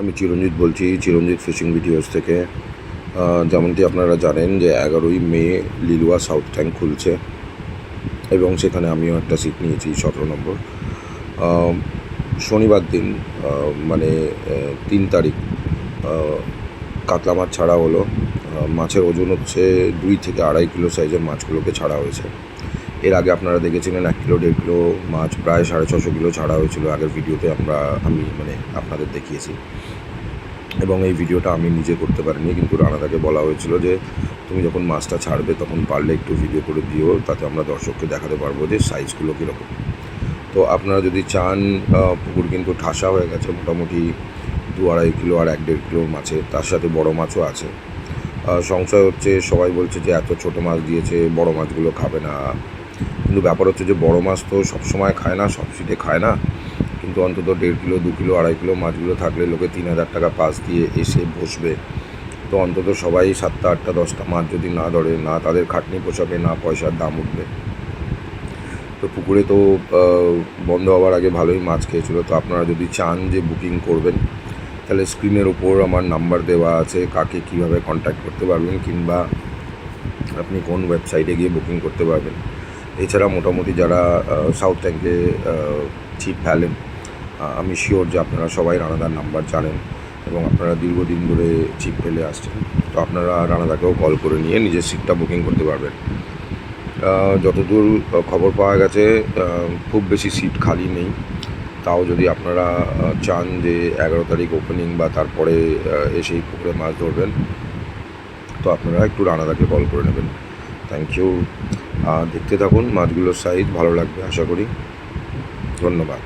আমি চিরঞ্জিত বলছি, চিরঞ্জিত fishing videos থেকে। যেমনটি আপনারা জানেন যে 11ই মে লিলুয়া সাউথ ট্যাঙ্ক খুলছে এবং সেখানে আমিও একটা সিট নিয়েছি 17 নম্বর। শনিবার দিন মানে 3 তারিখ কাতলা মাছ ছাড়া হলো। মাছের ওজন হচ্ছে 2 থেকে 2.5 কিলো সাইজের মাছগুলোকে ছাড়া হয়েছে। এর আগে আপনারা দেখেছিলেন 1 কিলো 1.5 কিলো মাছ প্রায় 650 কিলো ছাড়া হয়েছিল আগের ভিডিওতে আমি আপনাদের দেখিয়েছি। এবং এই ভিডিওটা আমি নিজে করতে পারিনি, কিন্তু রানাদাকে বলা হয়েছিল যে তুমি যখন মাছটা ছাড়বে তখন পারলে একটু ভিডিও করে দিও, তাতে আমরা দর্শককে দেখাতে পারবো যে সাইজগুলো কীরকম। তো আপনারা যদি চান, পুকুর কিন্তু ঠাসা হয়ে গেছে মোটামুটি 2-2.5 কিলো আর 1-1.5 কিলোর মাছে, তার সাথে বড় মাছও আছে। সংশয় হচ্ছে, সবাই বলছে যে এত ছোটো মাছ দিয়েছে, বড় মাছগুলো খাবে না। কিন্তু ব্যাপার হচ্ছে যে বড় মাছ তো সবসময় খায় না, সব সিটে খায় না, কিন্তু অন্তত 1.5 কিলো 2 কিলো 2.5 কিলো মাছগুলো থাকলে লোকে 3,000 টাকা পাস দিয়ে এসে বসবে। তো অন্তত সবাই 7টা 8টা 10টা মাছ যদি না ধরে, না তাদের খাটনি পোষাবে, না পয়সার দাম উঠবে। তো পুকুরে তো বন্ধ হওয়ার আগে ভালোই মাছ খেয়েছিল। তো আপনারা যদি চান যে বুকিং করবেন, তাহলে স্ক্রিনের ওপর আমার নাম্বার দেওয়া আছে, কাকে কীভাবে কন্ট্যাক্ট করতে পারবেন, কিংবা আপনি কোন ওয়েবসাইটে গিয়ে বুকিং করতে পারবেন। এছাড়া মোটামুটি যারা সাউথ ট্যাঙ্কে ছিপ ফেলেন, আমি শিওর যে আপনারা সবাই রানাদার নাম্বার জানেন এবং আপনারা দীর্ঘদিন ধরে ছিপ ফেলে আসছেন। তো আপনারা রানাদাকেও কল করে নিয়ে নিজের সিটটা বুকিং করতে পারবেন। যতদূর খবর পাওয়া গেছে খুব বেশি সিট খালি নেই। তাও যদি আপনারা চান যে 11 তারিখ ওপেনিং বা তারপরে এসেই পুকুরে মাছ ধরবেন, তো আপনারা একটু রানাদাকে কল করে নেবেন। Thank you. দেখতে থাকুন, মাছগুলোর সাইজ ভালো লাগবে আশা করি। ধন্যবাদ।